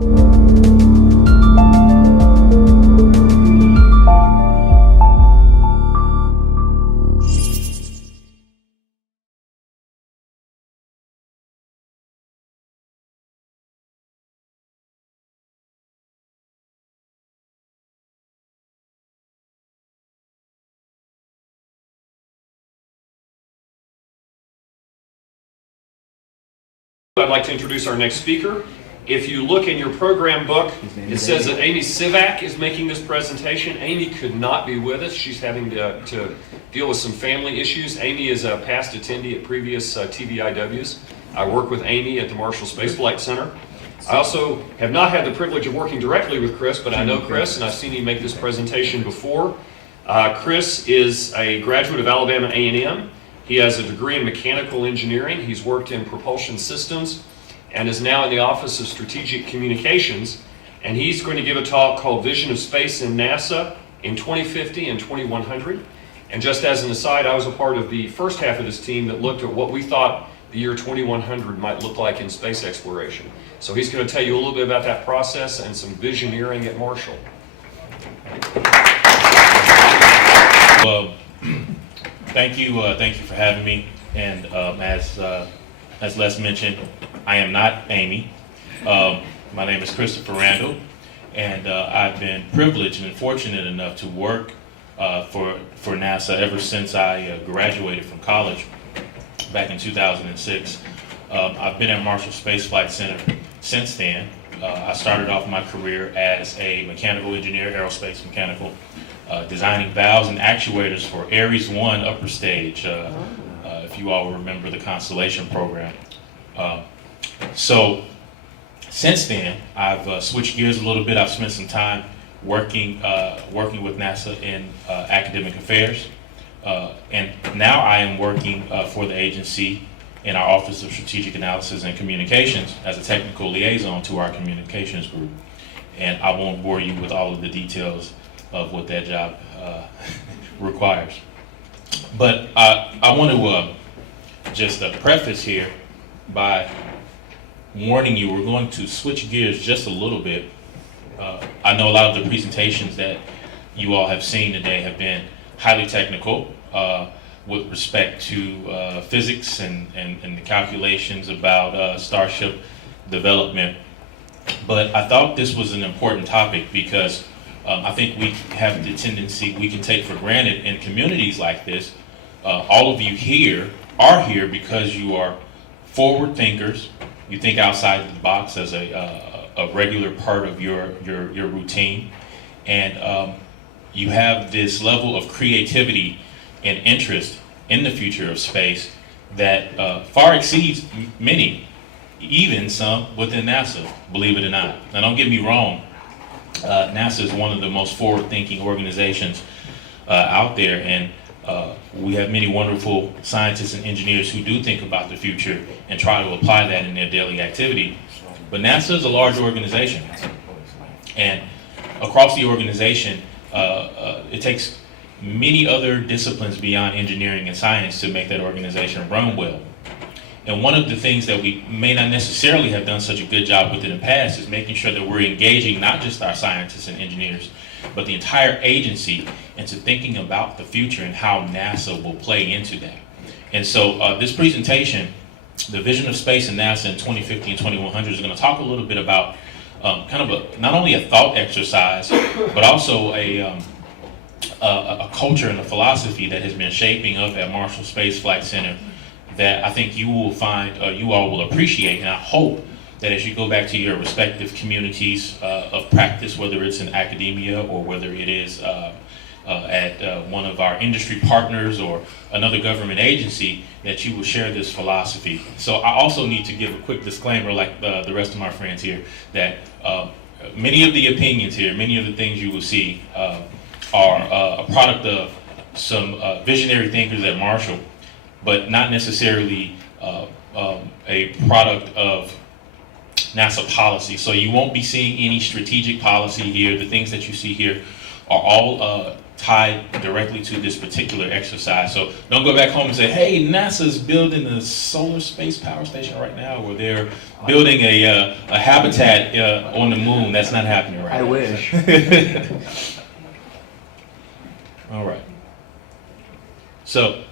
I'd like to introduce our next speaker. If you look in your program book, it says that Amy Sivak is making this presentation. Amy could not be with us. She's having to deal with some family issues. Amy is a past attendee at previous TVIWs. I work with Amy at the Marshall Space Flight Center. I also have not had the privilege of working directly with Chris, but I know Chris and I've seen him make this presentation before. Chris is a graduate of Alabama A&M. He has a degree in mechanical engineering. He's worked in propulsion systems and is now in the Office of Strategic Communications. And he's going to give a talk called Vision of Space in NASA in 2050 and 2100. And just as an aside, I was a part of the first half of this team that looked at what we thought the year 2100 might look like in space exploration. So he's going to tell you a little bit about that process and some visioneering at Marshall. Thank you for having me. And as Les mentioned, I am not Amy. My name is Christopher Randall, and I've been privileged and fortunate enough to work for NASA ever since I graduated from college back in 2006. I've been at Marshall Space Flight Center since then. I started off my career as a mechanical engineer, aerospace mechanical, designing valves and actuators for Ares 1 upper stage, if you all remember the Constellation program. So since then, I've switched gears a little bit. I've spent some time working with NASA in academic affairs, and now I am working for the agency in our Office of Strategic Analysis and Communications as a technical liaison to our communications group. And I won't bore you with all of the details of what that job requires. But I want to just preface here by warning you we're going to switch gears just a little bit. I know a lot of the presentations that you all have seen today have been highly technical with respect to physics and the calculations about Starship development. But I thought this was an important topic because I think we have the tendency we can take for granted in communities like this. All of you here are here because you are forward thinkers. You think outside the box as a regular part of your routine, and you have this level of creativity and interest in the future of space that far exceeds many, even some within NASA, believe it or not. Now don't get me wrong, NASA is one of the most forward-thinking organizations out there, and we have many wonderful scientists and engineers who do think about the future and try to apply that in their daily activity. But NASA is a large organization, and across the organization, it takes many other disciplines beyond engineering and science to make that organization run well. And one of the things that we may not necessarily have done such a good job with in the past is making sure that we're engaging not just our scientists and engineers, but the entire agency into thinking about the future and how NASA will play into that. And so this presentation, the Vision of Space in NASA in 2050 and 2100, is going to talk a little bit about kind of not only a thought exercise, but also a culture and a philosophy that has been shaping up at Marshall Space Flight Center that I think you will find, you all will appreciate, and I hope that as you go back to your respective communities of practice, whether it's in academia or whether it is at one of our industry partners or another government agency, that you will share this philosophy. So I also need to give a quick disclaimer, like the rest of my friends here, that many of the opinions here, many of the things you will see are a product of some visionary thinkers at Marshall, but not necessarily a product of NASA policy. So you won't be seeing any strategic policy here. The things that you see here are all tied directly to this particular exercise. So don't go back home and say, hey, NASA's building a solar space power station right now, or they're building a habitat on the moon. That's not happening right now. I wish. All right. So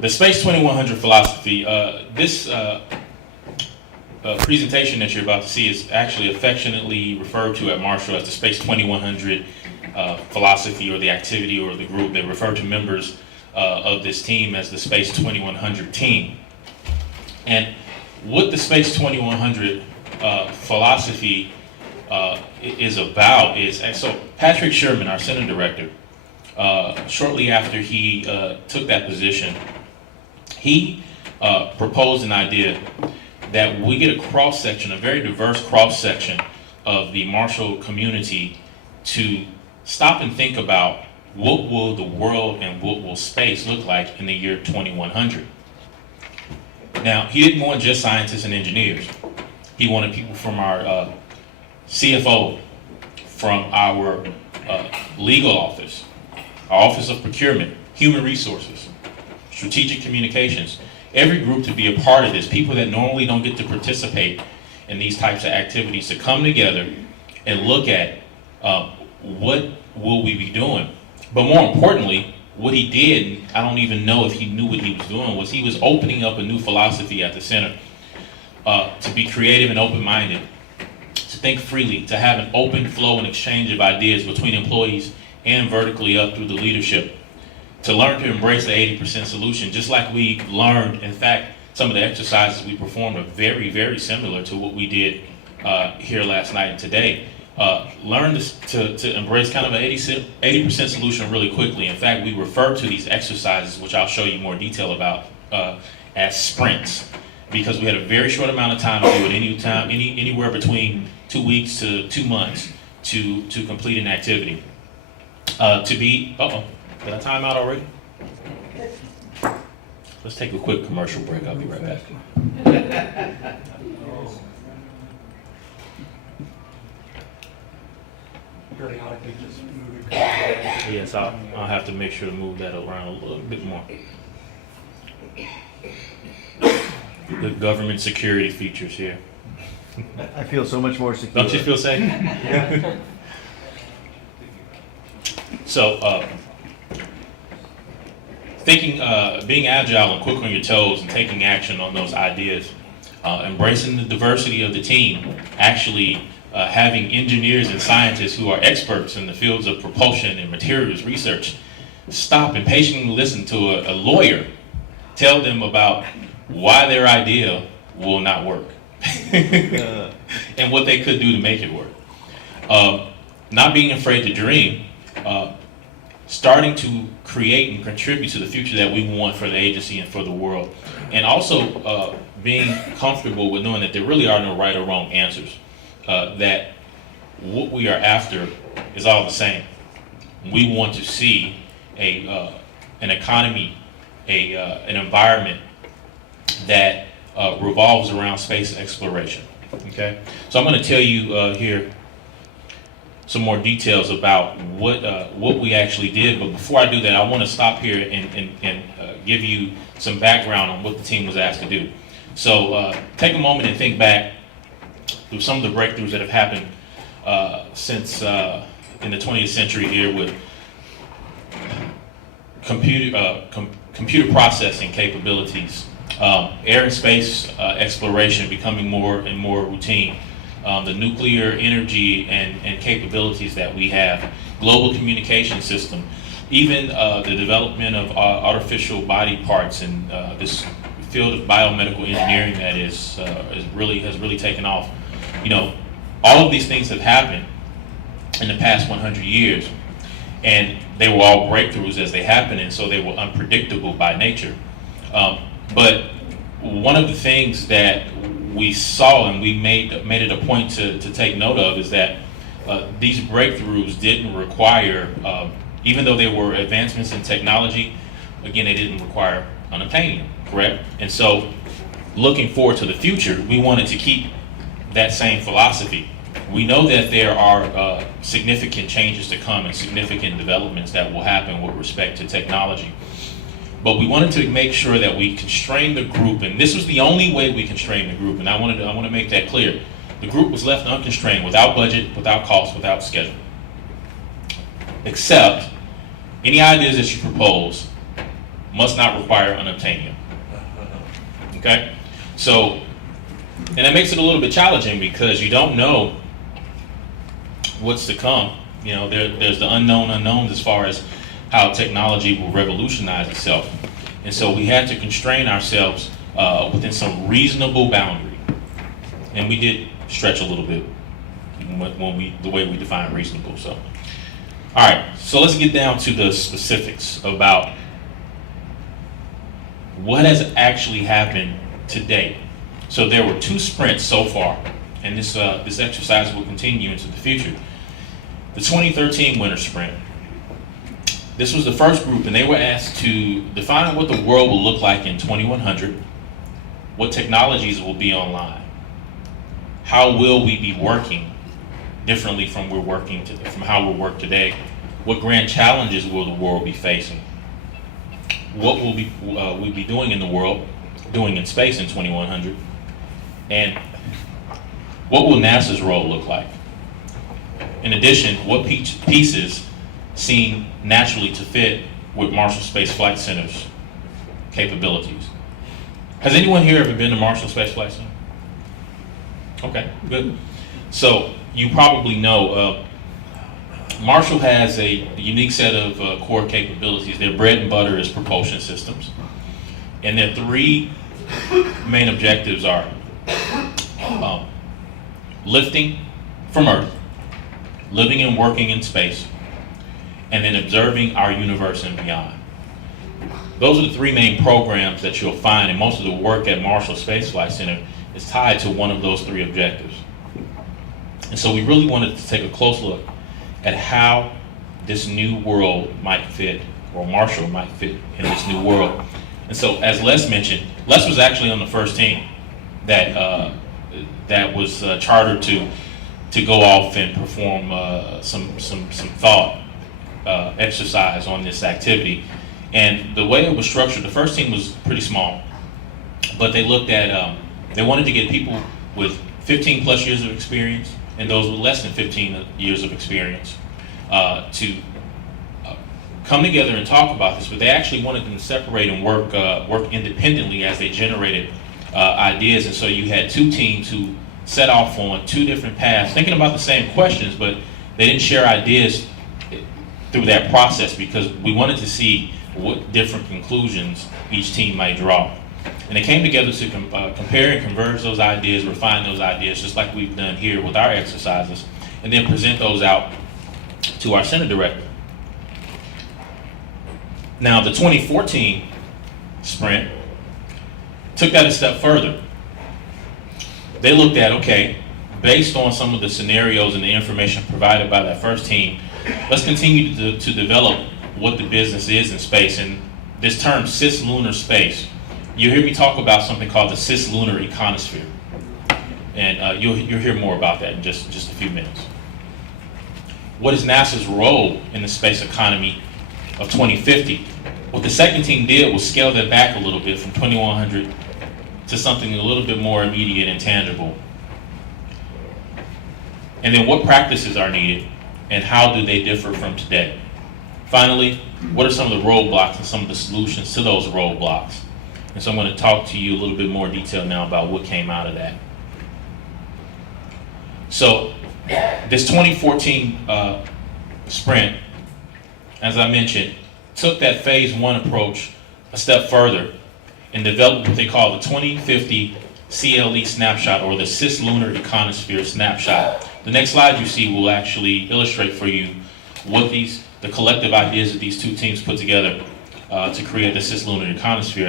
the Space 2100 philosophy, this presentation that you're about to see is actually affectionately referred to at Marshall as the Space 2100 philosophy, or the activity, or the group. They refer to members of this team as the Space 2100 team. And what the Space 2100 philosophy is about is, so Patrick Sherman, our Center Director, shortly after he took that position, he proposed an idea that we get a cross-section, a very diverse cross-section of the Marshall community, to stop and think about what will the world and what will space look like in the year 2100. Now, he didn't want just scientists and engineers. He wanted people from our CFO, from our legal office, our Office of Procurement, Human Resources, Strategic Communications, every group to be a part of this, people that normally don't get to participate in these types of activities, to come together and look at what will we be doing. But more importantly, what he did, I don't even know if he knew what he was doing, was he was opening up a new philosophy at the center, to be creative and open-minded, to think freely, to have an open flow and exchange of ideas between employees and vertically up through the leadership, to learn to embrace the 80% solution, just like we learned. In fact, some of the exercises we performed are very, very similar to what we did here last night and today. Learn to embrace kind of an 80% solution really quickly. In fact, we refer to these exercises, which I'll show you more detail about, as sprints, because we had a very short amount of time to do it, anywhere between 2 weeks to 2 months to complete an activity. Did I time out already? Let's take a quick commercial break. I'll be right back. Yes, I'll have to make sure to move that around a little bit more. The government security features here. I feel so much more secure. Don't you feel safe? Yeah. So, being agile and quick on your toes and taking action on those ideas, embracing the diversity of the team, actually having engineers and scientists who are experts in the fields of propulsion and materials research stop and patiently listen to a lawyer tell them about why their idea will not work and what they could do to make it work. Not being afraid to dream, starting to create and contribute to the future that we want for the agency and for the world. And also being comfortable with knowing that there really are no right or wrong answers. That what we are after is all the same. We want to see an economy, an environment that revolves around space exploration. Okay, so I'm going to tell you here some more details about what we actually did. But before I do that, I want to stop here and give you some background on what the team was asked to do. So take a moment and think back through some of the breakthroughs that have happened since in the 20th century here with computer processing capabilities, air and space exploration becoming more and more routine, the nuclear energy and capabilities that we have, global communication system, even the development of artificial body parts, and this field of biomedical engineering that has really taken off. You know, all of these things have happened in the past 100 years, and they were all breakthroughs as they happened, and so they were unpredictable by nature. But one of the things that we saw, and we made it a point to take note of, is that these breakthroughs didn't require, even though they were advancements in technology, again, they didn't require unobtainium, correct? And so, looking forward to the future, we wanted to keep that same philosophy. We know that there are significant changes to come and significant developments that will happen with respect to technology. But we wanted to make sure that we constrained the group, and this was the only way we constrained the group, and I want to make that clear. The group was left unconstrained, without budget, without cost, without schedule. Except, any ideas that you propose must not require unobtainium. Okay? So, and that makes it a little bit challenging because you don't know what's to come. You know, there's the unknown unknowns as far as how technology will revolutionize itself. And so we had to constrain ourselves within some reasonable boundary. And we did stretch a little bit the way we define reasonable. So, all right, so let's get down to the specifics about what has actually happened to date. So there were 2 sprints so far, and this exercise will continue into the future. The 2013 winter sprint. This was the first group, and they were asked to define what the world will look like in 2100, what technologies will be online, how will we be working differently from how we work today, what grand challenges will the world be facing, what will we be doing in the world, doing in space in 2100, and what will NASA's role look like? In addition, what pieces seem naturally to fit with Marshall Space Flight Center's capabilities? Has anyone here ever been to Marshall Space Flight Center? Okay, good. So you probably know Marshall has a unique set of core capabilities. Their bread and butter is propulsion systems. And their 3 main objectives are lifting from Earth, living and working in space, and then observing our universe and beyond. Those are the 3 main programs that you'll find, and most of the work at Marshall Space Flight Center is tied to one of those 3 objectives. And so we really wanted to take a close look at how this new world might fit, or Marshall might fit in this new world. And so, as Les mentioned, Les was actually on the first team that was chartered to go off and perform some thought exercise on this activity. And the way it was structured, the first team was pretty small, but they looked at, they wanted to get people with 15 plus years of experience and those with less than 15 years of experience to come together and talk about this, but they actually wanted them to separate and work independently as they generated ideas. And so you had 2 teams who set off on 2 different paths, thinking about the same questions, but they didn't share ideas through that process because we wanted to see what different conclusions each team might draw. And they came together to compare and converge those ideas, refine those ideas, just like we've done here with our exercises, and then present those out to our center director. Now, the 2014 sprint took that a step further. They looked at, okay, based on some of the scenarios and the information provided by that first team, let's continue to develop what the business is in space. And this term, cislunar space, you'll hear me talk about something called the cislunar econosphere. And you'll hear more about that in just a few minutes. What is NASA's role in the space economy of 2050? What the second team did was scale that back a little bit from 2100 to something a little bit more immediate and tangible. And then what practices are needed and how do they differ from today? Finally, what are some of the roadblocks and some of the solutions to those roadblocks? And so I'm going to talk to you a little bit more detail now about what came out of that. So this 2014 sprint, as I mentioned, took that phase 1 approach a step further and developed what they call the 2050 CLE snapshot, or the cislunar econosphere snapshot. The next slide you see will actually illustrate for you what the collective ideas that these 2 teams put together to create the cislunar econosphere.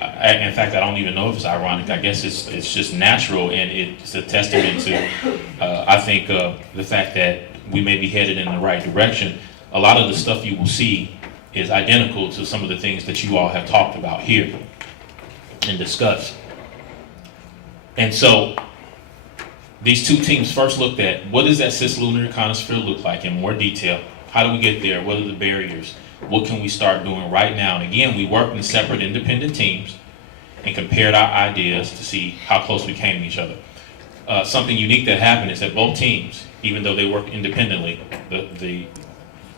And in fact, I don't even know if it's ironic. I guess it's just natural, and it's a testament to, I think, the fact that we may be headed in the right direction. A lot of the stuff you will see is identical to some of the things that you all have talked about here and discussed. And so these two teams first looked at what does that cislunar ionosphere look like in more detail. How do we get there? What are the barriers? What can we start doing right now? And again, we worked in separate independent teams and compared our ideas to see how close we came to each other. Something unique that happened is that both teams, even though they worked independently, the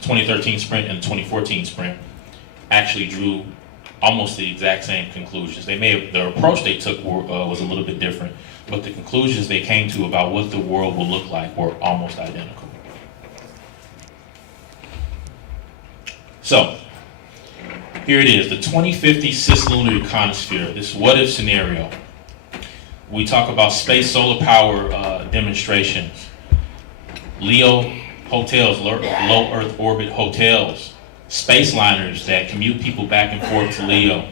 2013 sprint and the 2014 sprint actually drew almost the exact same conclusions. The approach they took was a little bit different, but the conclusions they came to about what the world will look like were almost identical. So, here it is, the 2050 cislunar ionosphere, this what-if scenario. We talk about space solar power demonstrations, LEO hotels, low Earth orbit hotels, space liners that commute people back and forth to LEO,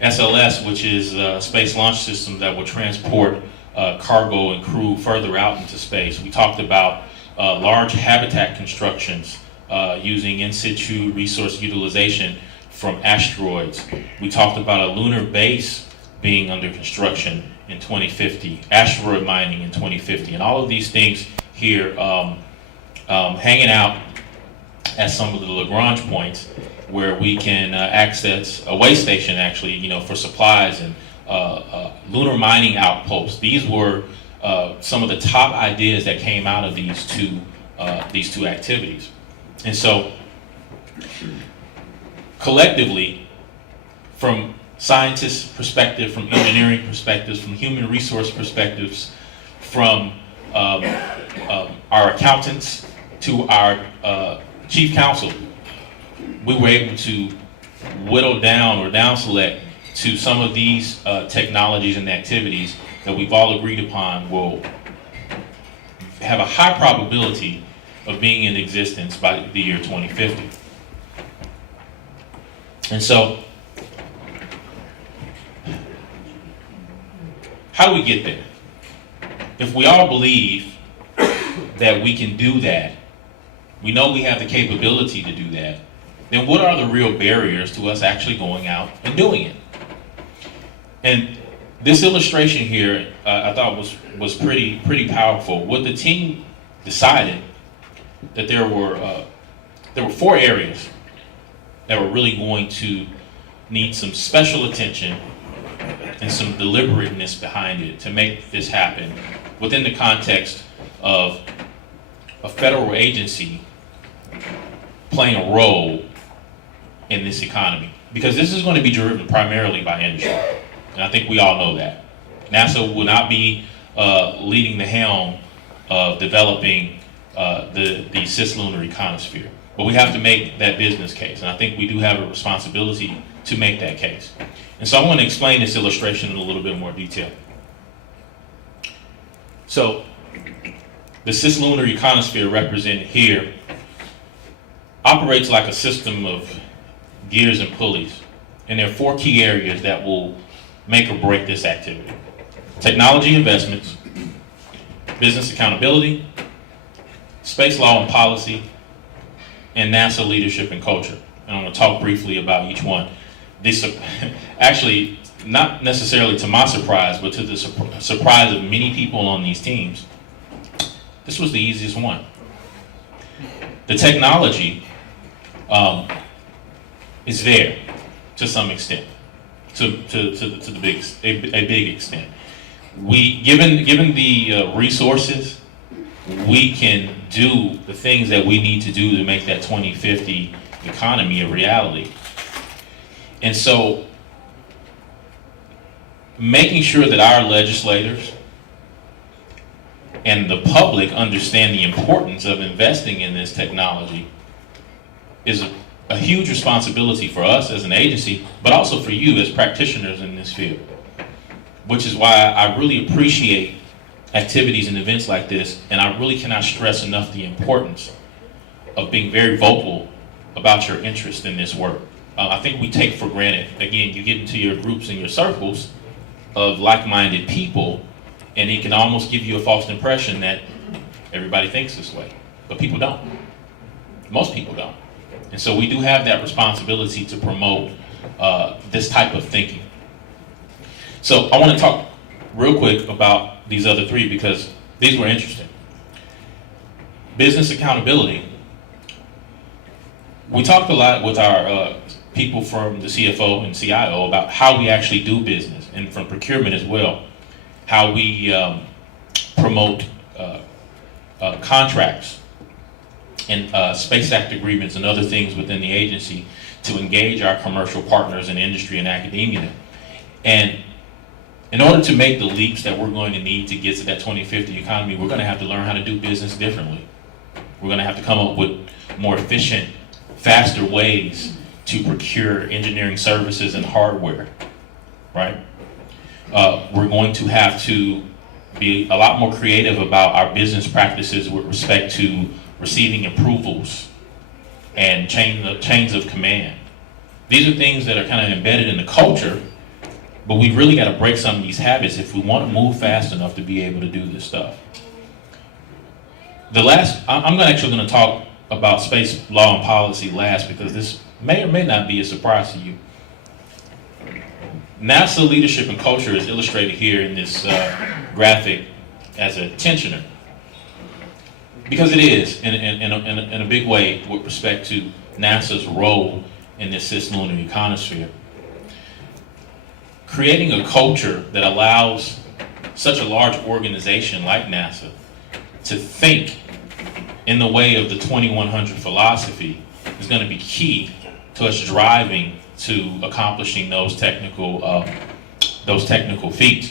SLS, which is space launch systems that will transport cargo and crew further out into space. We talked about large habitat constructions using in situ resource utilization from asteroids. We talked about a lunar base being under construction in 2050, asteroid mining in 2050, and all of these things here hanging out at some of the Lagrange points where we can access a way station, actually, for supplies and lunar mining outposts. These were some of the top ideas that came out of these two activities. And so, collectively, from scientists' perspective, from engineering perspectives, from human resource perspectives, from our accountants to our chief counsel, we were able to whittle down or down select to some of these technologies and activities that we've all agreed upon will have a high probability of being in existence by the year 2050. And so, how do we get there? If we all believe that we can do that, we know we have the capability to do that, then what are the real barriers to us actually going out and doing it? And this illustration here, I thought was pretty powerful. What the team decided that there were 4 areas that were really going to need some special attention and some deliberateness behind it to make this happen within the context of a federal agency playing a role in this economy. Because this is going to be driven primarily by industry. And I think we all know that. NASA will not be leading the helm of developing the cislunar ionosphere. But we have to make that business case. And I think we do have a responsibility to make that case. And so I want to explain this illustration in a little bit more detail. So, the cislunar ionosphere represented here operates like a system of gears and pulleys. And there are 4 key areas that will make or break this activity. Technology investments, business accountability, space law and policy, and NASA leadership and culture. And I'm going to talk briefly about each one. This actually, not necessarily to my surprise, but to the surprise of many people on these teams, this was the easiest one. The technology is there to some extent, to a big extent. Given the resources, we can do the things that we need to do to make that 2050 economy a reality. And so, making sure that our legislators and the public understand the importance of investing in this technology is a huge responsibility for us as an agency, but also for you as practitioners in this field. Which is why I really appreciate activities and events like this, and I really cannot stress enough the importance of being very vocal about your interest in this work. I think we take for granted, again, you get into your groups and your circles of like-minded people, and it can almost give you a false impression that everybody thinks this way, but people don't. Most people don't. And so we do have that responsibility to promote this type of thinking. So I want to talk real quick about these other three because these were interesting. Business accountability. We talked a lot with our people from the CFO and CIO about how we actually do business, and from procurement as well, how we promote contracts and Space Act agreements and other things within the agency to engage our commercial partners in industry and academia. And in order to make the leaps that we're going to need to get to that 2050 economy, we're going to have to learn how to do business differently. We're going to have to come up with more efficient, faster ways to procure engineering services and hardware, right? We're going to have to be a lot more creative about our business practices with respect to receiving approvals and chains of command. These are things that are kind of embedded in the culture, but we really got to break some of these habits if we want to move fast enough to be able to do this stuff. I'm actually going to talk about space law and policy last because this may or may not be a surprise to you. NASA leadership and culture is illustrated here in this graphic as a tensioner. Because it is, in a big way, with respect to NASA's role in this cislunar econosphere. Creating a culture that allows such a large organization like NASA to think in the way of the 2100 philosophy is going to be key to us driving to accomplishing those technical feats.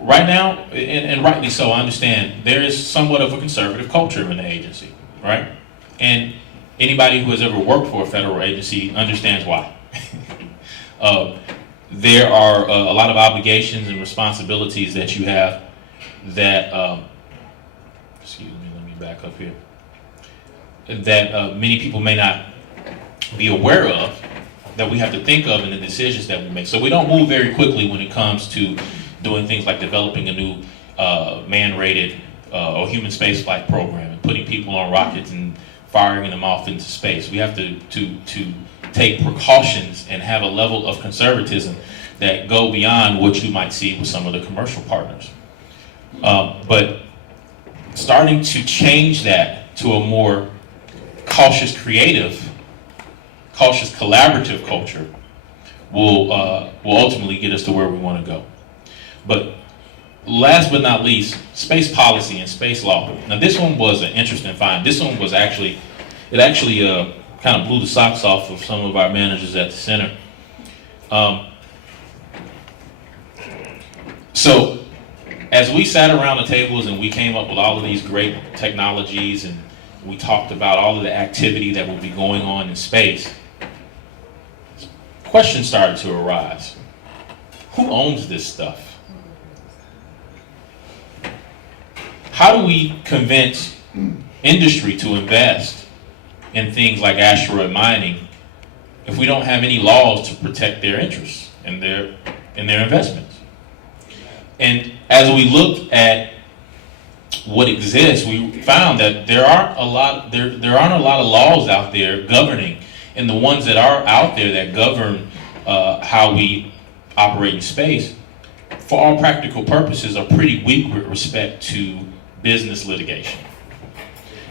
Right now, and rightly so, I understand there is somewhat of a conservative culture in the agency, right? And anybody who has ever worked for a federal agency understands why. There are a lot of obligations and responsibilities that you have that, excuse me, let me back up here, that many people may not be aware of, that we have to think of in the decisions that we make. So we don't move very quickly when it comes to doing things like developing a new man-rated or human spaceflight program and putting people on rockets and firing them off into space. We have to take precautions and have a level of conservatism that go beyond what you might see with some of the commercial partners. But starting to change that to a more cautious, creative, cautious, collaborative culture will ultimately get us to where we want to go. But last but not least, space policy and space law. Now this one was an interesting find. This one was actually kind of blew the socks off of some of our managers at the center. So as we sat around the tables and we came up with all of these great technologies and we talked about all of the activity that will be going on in space, questions started to arise. Who owns this stuff? How do we convince industry to invest in things like asteroid mining if we don't have any laws to protect their interests and their investments? And as we looked at what exists, we found that there aren't a lot of laws out there governing, and the ones that are out there that govern how we operate in space, for all practical purposes, are pretty weak with respect to business litigation.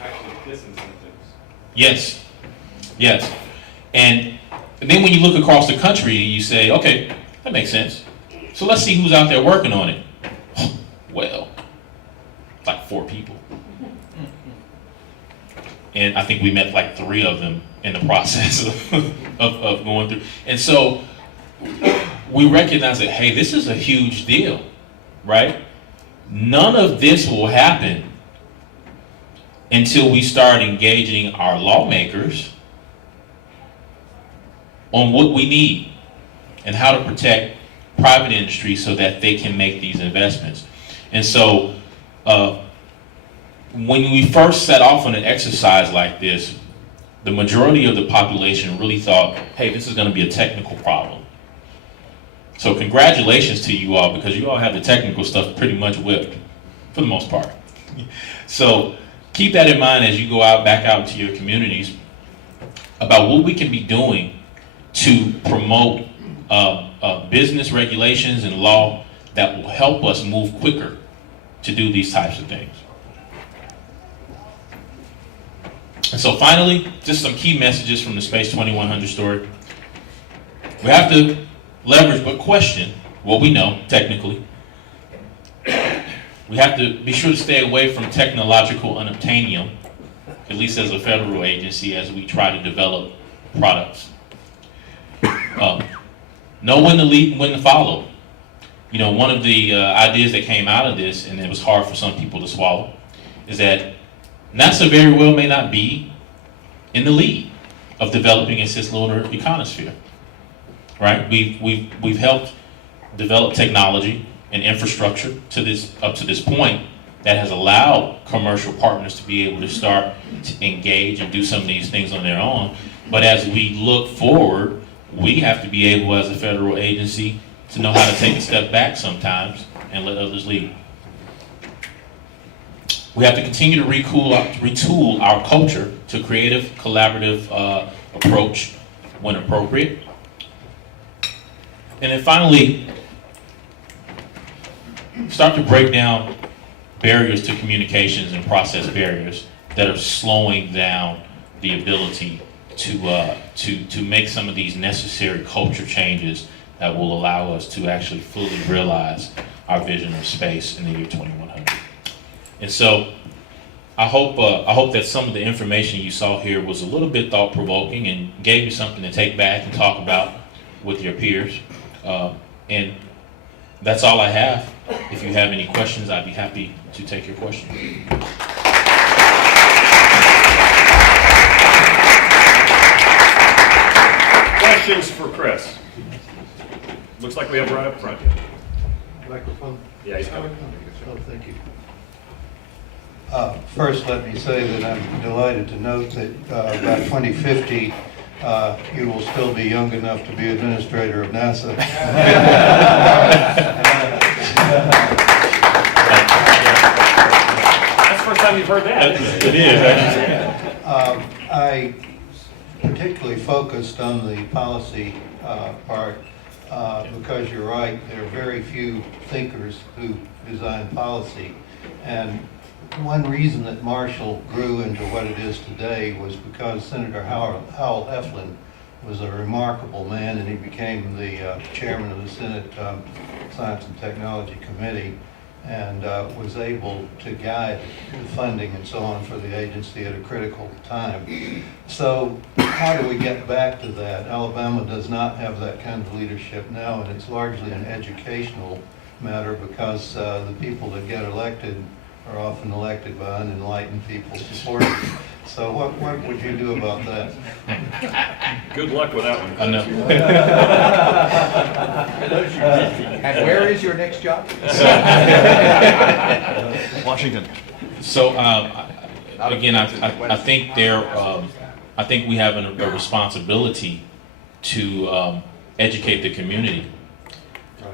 Actually, disincentives. Yes, yes. And then when you look across the country, you say, okay, that makes sense. So let's see who's out there working on it. Well, like 4 people. And I think we met like 3 of them in the process of going through. And so we recognize that, hey, this is a huge deal, right? None of this will happen until we start engaging our lawmakers on what we need and how to protect private industry so that they can make these investments. And so when we first set off on an exercise like this, the majority of the population really thought, hey, this is going to be a technical problem. So congratulations to you all, because you all have the technical stuff pretty much whipped, for the most part. So keep that in mind as you go back out into your communities about what we can be doing to promote business regulations and law that will help us move quicker to do these types of things. And so finally, just some key messages from the Space 2100 story. We have to leverage but question what we know technically. We have to be sure to stay away from technological unobtainium, at least as a federal agency, as we try to develop products. Know when to lead and when to follow. You know, one of the ideas that came out of this, and it was hard for some people to swallow, is that NASA very well may not be in the lead of developing a cislunar econosphere, right? We've helped develop technology and infrastructure up to this point that has allowed commercial partners to be able to start to engage and do some of these things on their own. But as we look forward, we have to be able, as a federal agency, to know how to take a step back sometimes and let others lead. We have to continue to retool our culture to creative, collaborative approach when appropriate. And then finally, start to break down barriers to communications and process barriers that are slowing down the ability to make some of these necessary culture changes that will allow us to actually fully realize our vision of space in the year 2100. And so I hope that some of the information you saw here was a little bit thought-provoking and gave you something to take back and talk about with your peers. And that's all I have. If you have any questions, I'd be happy to take your questions. Questions for Chris? Looks like we have right up front. Microphone? Yeah, he's coming. Oh, thank you. First, let me say that I'm delighted to note that by 2050, you will still be young enough to be administrator of NASA. That's the first time you've heard that. It is, actually. I particularly focused on the policy part because you're right, there are very few thinkers who design policy. And one reason that Marshall grew into what it is today was because Senator Howell Eflin was a remarkable man, and he became the chairman of the Senate Science and Technology Committee, and was able to guide the funding and so on for the agency at a critical time. So how do we get back to that? Alabama does not have that kind of leadership now, and it's largely an educational matter because the people that get elected are often elected by unenlightened people supporting. So what would you do about that? Good luck with that one. I know. And where is your next job? Washington. So again, I think I think we have a responsibility to educate the community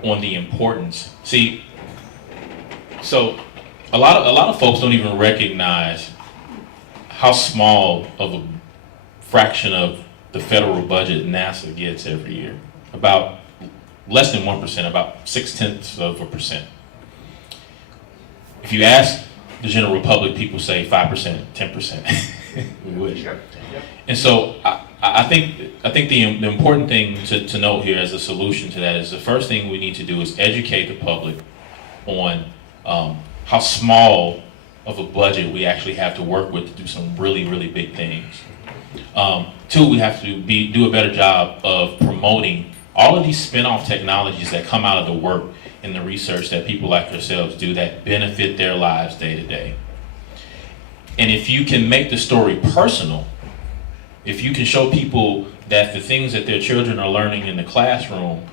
on the importance. See, so a lot of folks don't even recognize how small of a fraction of the federal budget NASA gets every year. About less than 1%, about 0.6%. If you ask the general public, people say 5%, 10%. We wish. And so I think the important thing to note here as a solution to that is the first thing we need to do is educate the public on how small of a budget we actually have to work with to do some really, really big things. Two, we have to do a better job of promoting all of these spin-off technologies that come out of the work and the research that people like yourselves do that benefit their lives day to day. And if you can make the story personal, if you can show people that the things that their children are learning in the classroom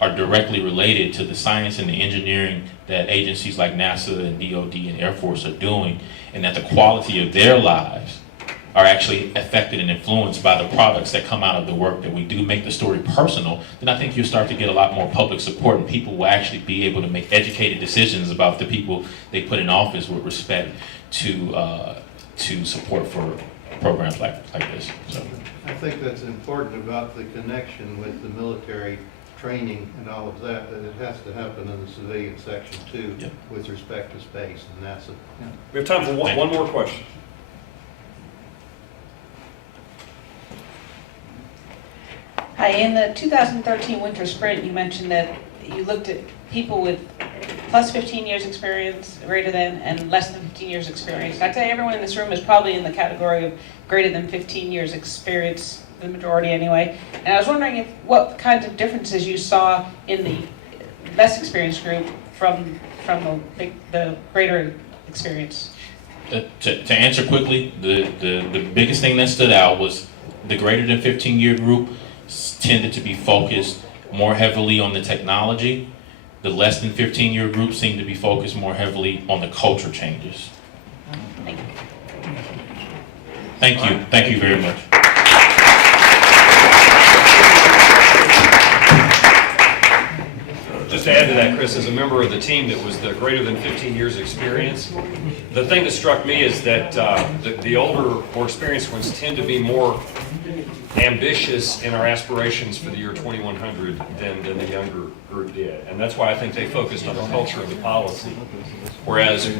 are directly related to the science and the engineering that agencies like NASA and DOD and Air Force are doing, and that the quality of their lives are actually affected and influenced by the products that come out of the work that we do, make the story personal, then I think you'll start to get a lot more public support, and people will actually be able to make educated decisions about the people they put in office with respect to support for programs like this. So. I think that's important about the connection with the military training and all of that, that it has to happen in the civilian section too, Yep. with respect to space and NASA. We have time for one more question. Hi, in the 2013 winter sprint, you mentioned that you looked at people with plus 15 years experience, greater than, and less than 15 years experience. I'd say everyone in this room is probably in the category of greater than 15 years experience, the majority anyway. And I was wondering what kinds of differences you saw in the less experienced group from the greater experience. To answer quickly, the biggest thing that stood out was the greater than 15-year group tended to be focused more heavily on the technology. The less than 15-year group seemed to be focused more heavily on the culture changes. Thank you. Thank you. Thank you very much. Just to add to that, Chris, as a member of the team that was the greater than 15 years experience, the thing that struck me is that the older, more experienced ones tend to be more ambitious in our aspirations for the year 2100 than the younger group did. And that's why I think they focused on the culture and the policy. Whereas the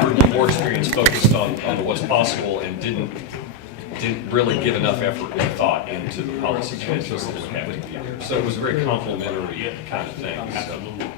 group more experienced focused on what's possible and didn't really give enough effort and thought into the policy changes that would have to be there. So it was a very complementary kind of thing. So.